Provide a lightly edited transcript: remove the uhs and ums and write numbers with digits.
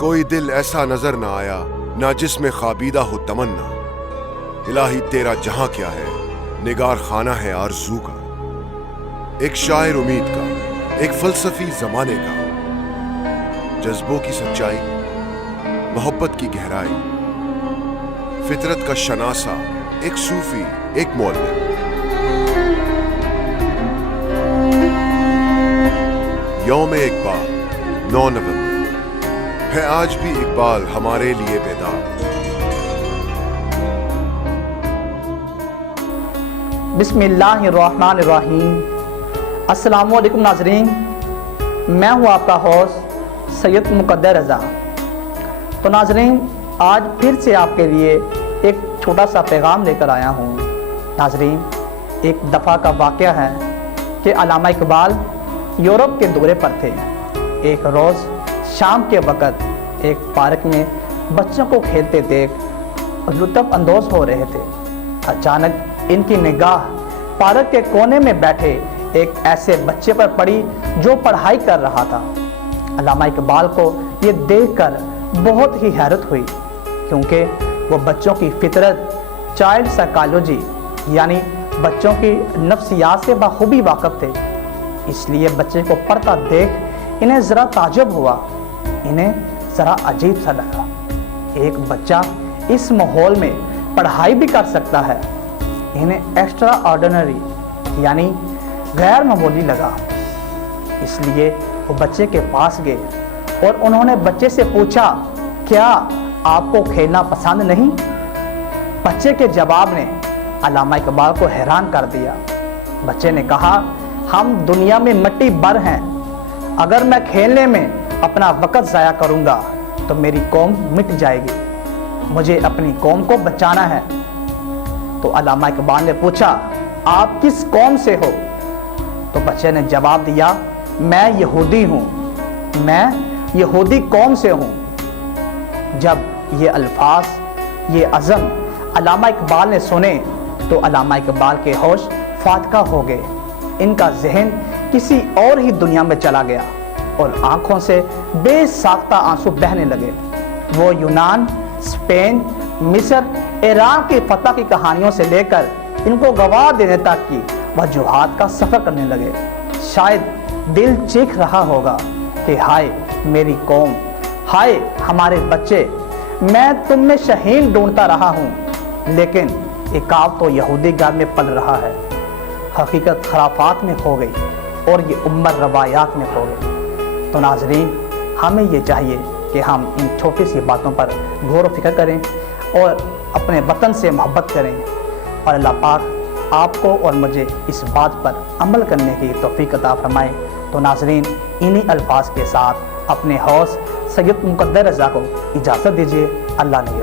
کوئی دل ایسا نظر نہ آیا نہ جس میں خوابیدہ ہو تمنا. الہی تیرا جہاں کیا ہے، نگار خانہ ہے آرزو کا. ایک شاعر امید کا، ایک فلسفی زمانے کا، جذبوں کی سچائی، محبت کی گہرائی، فطرت کا شناسہ، ایک صوفی، ایک مولوی. یوم اقبال 9 نومبر ہے آج بھی اقبال ہمارے لیے بیدار. بسم اللہ الرحمن الرحیم. السلام علیکم ناظرین، میں ہوں آپ کا ہوسٹ سید مقدر رضا. تو ناظرین، آج پھر سے آپ کے لیے ایک چھوٹا سا پیغام لے کر آیا ہوں. ناظرین، ایک دفعہ کا واقعہ ہے کہ علامہ اقبال یورپ کے دورے پر تھے. ایک روز شام کے وقت ایک پارک میں بچوں کو کھیلتے دیکھ لطف اندوز ہو رہے تھے. اچانک ان کی نگاہ پارک کے کونے میں بیٹھے ایک ایسے بچے پر پڑی جو پڑھائی کر رہا تھا. علامہ اقبال کو یہ دیکھ کر بہت ہی حیرت ہوئی، کیونکہ وہ بچوں کی فطرت، چائلڈ سائیکالوجی یعنی بچوں کی نفسیات سے بخوبی واقف تھے. اس لیے بچے کو پڑھتا دیکھ انہیں ذرا تعجب ہوا، انہیں ذرا عجیب سا لگا. ایک بچہ اس ماحول میں پڑھائی بھی کر سکتا ہے. انہیں ایکسٹرا آرڈینری یعنی غیر معمولی لگا. اس لیے وہ بچے کے پاس گئے اور انہوں نے بچے سے پوچھا، کیا آپ کو کھیلنا پسند نہیں؟ بچے کے جواب نے علامہ اقبال کو حیران کر دیا. بچے نے کہا، ہم دنیا میں مٹی بھر ہیں، اگر میں کھیلنے میں اپنا وقت ضائع کروں گا تو میری قوم مٹ جائے گی. مجھے اپنی قوم کو بچانا ہے. تو علامہ اقبال نے پوچھا، آپ کس قوم سے ہو؟ تو بچے نے جواب دیا، میں یہودی ہوں، میں یہودی قوم سے ہوں. جب یہ الفاظ، یہ عزم علامہ اقبال نے سنے تو علامہ اقبال کے ہوش فاتحہ ہو گئے. ان کا ذہن کسی اور ہی دنیا میں چلا گیا اور آنکھوں سے بے ساختہ آنسو بہنے لگے. وہ یونان، اسپین، مصر، ایران کی فتح کی کہانیوں سے لے کر ان کو گواہ دینے تک کی وجوہات کا سفر کرنے لگے. شاید دل چیخ رہا ہوگا کہ ہائے میری قوم، ہائے ہمارے بچے، میں تم میں شہین ڈھونڈتا رہا ہوں، لیکن عقاب تو یہودی گھر میں پل رہا ہے. حقیقت خرافات میں کھو گئی اور یہ عمر روایات میں کھو گئی. تو ناظرین، ہمیں یہ چاہیے کہ ہم ان چھوٹی سی باتوں پر غور و فکر کریں اور اپنے وطن سے محبت کریں، اور اللہ پاک آپ کو اور مجھے اس بات پر عمل کرنے کی توفیق عطا فرمائے. تو ناظرین، انہی الفاظ کے ساتھ اپنے ہوسٹ سید مقدر رضا کو اجازت دیجیے. اللہ نے